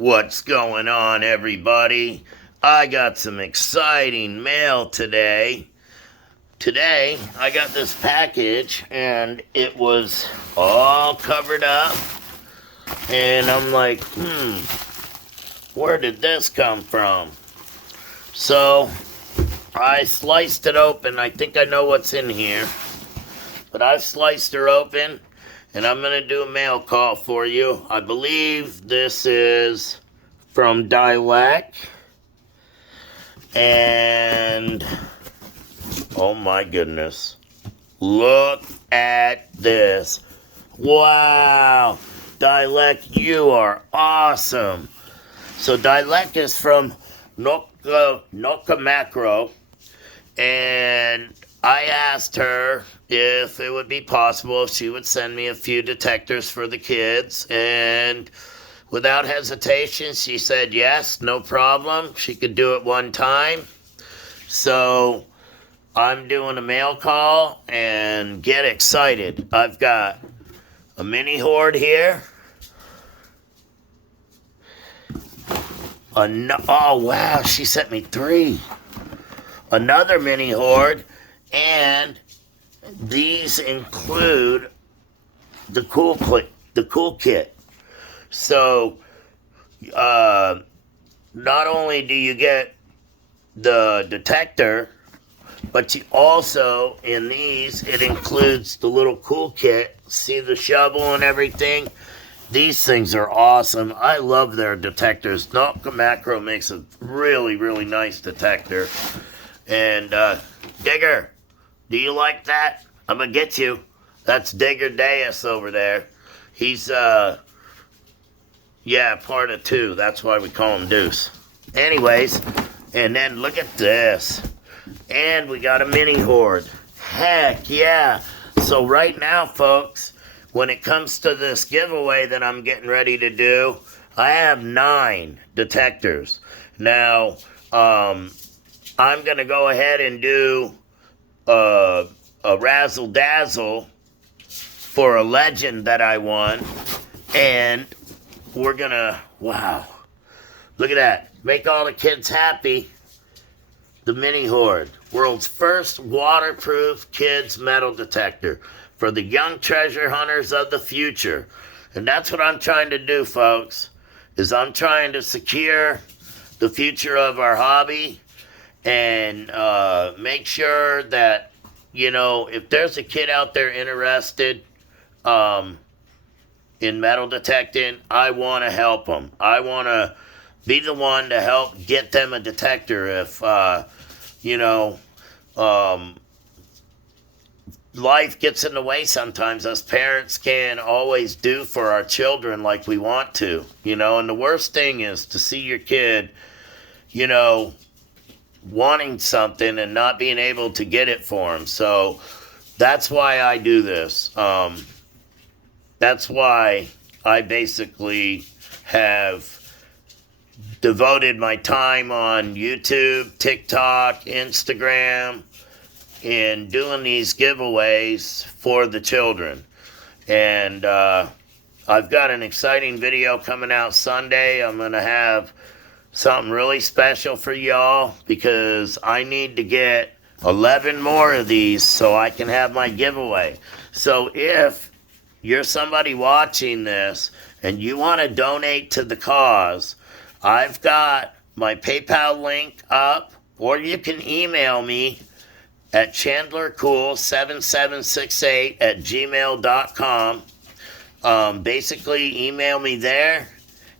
What's going on, everybody? I got some exciting mail today. Today, I got this package, and it was all covered up. And I'm like, where did this come from? So, I sliced it open. I think I know what's in here. But I sliced her open, and I'm going to do a mail call for you. I believe this is from DILEK. And, oh my goodness. Look at this. Wow. DILEK, you are awesome. So DILEK is from NOKTA MAKRO. And I asked her if it would be possible if she would send me a few detectors for the kids. And without hesitation, she said yes, no problem. She could do it one time. So I'm doing a mail call, and get excited. I've got a mini horde here. Oh, wow, she sent me 3. Another mini horde, and these include the cool kit. So, not only do you get the detector, but you also, in these, it includes the little cool kit. See the shovel and everything? These things are awesome. I love their detectors. NOKTA MAKRO makes a really, really nice detector. And, Digger, do you like that? I'm gonna get you. That's Digger Deus over there. He's, part of 2. That's why we call him Deuce. Anyways, and then look at this. And we got a mini horde. Heck yeah. So right now, folks, when it comes to this giveaway that I'm getting ready to do, I have 9 detectors. Now, I'm going to go ahead and do a razzle dazzle for a legend that I won. And we're going to, wow, look at that. Make all the kids happy. The mini horde, world's first waterproof kids metal detector for the young treasure hunters of the future. And that's what I'm trying to do, folks, is I'm trying to secure the future of our hobby and make sure that, if there's a kid out there interested in metal detecting, I want to help them. I want to be the one to help get them a detector if, life gets in the way sometimes. Us parents can't always do for our children like we want to, and the worst thing is to see your kid, wanting something and not being able to get it for them. So that's why I do this. That's why I basically have devoted my time on YouTube, TikTok, Instagram, and doing these giveaways for the children. And I've got an exciting video coming out Sunday. I'm going to have something really special for y'all because I need to get 11 more of these so I can have my giveaway. So if you're somebody watching this and you want to donate to the cause, I've got my PayPal link up, or you can email me at chandlercool7768@gmail.com. Basically, email me there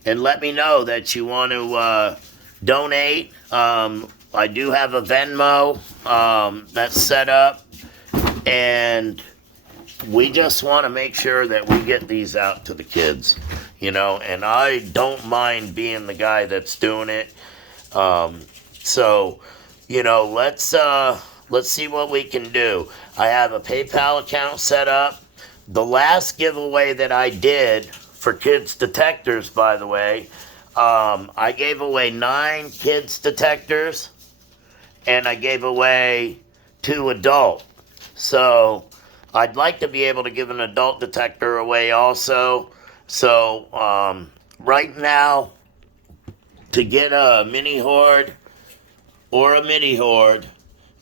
and let me know that you want to donate. I do have a Venmo that's set up, and we just want to make sure that we get these out to the kids, and I don't mind being the guy that's doing it. So, let's see what we can do. I have a PayPal account set up. The last giveaway that I did for kids detectors, by the way, I gave away 9 kids detectors, and I gave away 2 adult. So I'd like to be able to give an adult detector away also. So right now, to get a mini horde or a mini horde,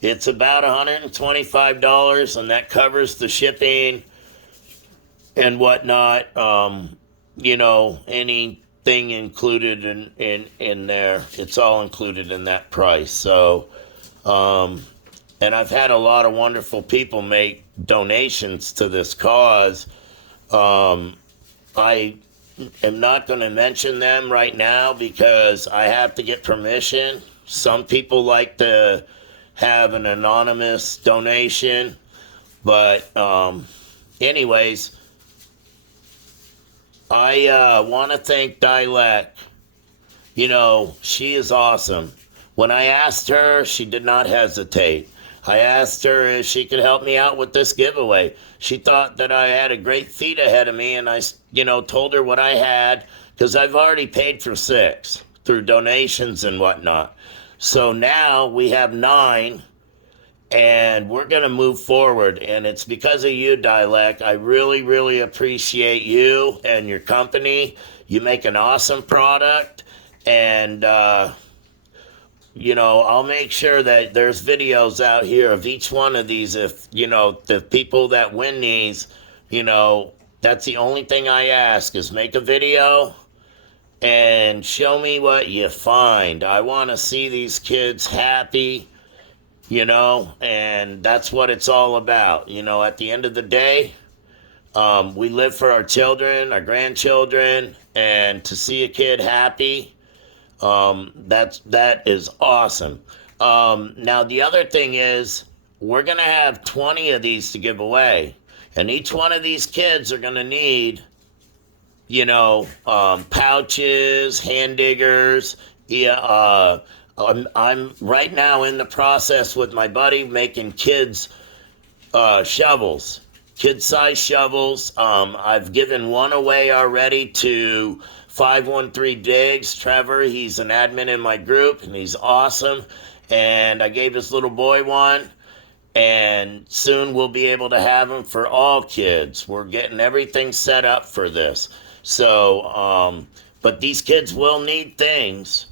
it's about $125, and that covers the shipping and whatnot. Anything included in there, it's all included in that price. So, and I've had a lot of wonderful people make donations to this cause. I am not going to mention them right now because I have to get permission. Some people like to have an anonymous donation, but anyways, I want to thank DILEK. She is awesome. When I asked her, she did not hesitate. I asked her if she could help me out with this giveaway. She thought that I had a great feat ahead of me, and I, told her what I had, because I've already paid for 6 through donations and whatnot. So now we have 9, and we're going to move forward, and it's because of you, DILEK. I really, really appreciate you and your company. You make an awesome product, and I'll make sure that there's videos out here of each one of these. If, the people that win these, that's the only thing I ask is make a video and show me what you find. I want to see these kids happy, and that's what it's all about. At the end of the day, we live for our children, our grandchildren, and to see a kid happy, that is awesome. Now the other thing is, we're gonna have 20 of these to give away, and each one of these kids are gonna need, pouches, hand diggers. Yeah, I'm right now in the process with my buddy making kids shovels, kid-size shovels. I've given one away already to 513 Digs, Trevor. He's an admin in my group, and he's awesome. And I gave this little boy one, and soon we'll be able to have them for all kids. We're getting everything set up for this. So, but these kids will need things,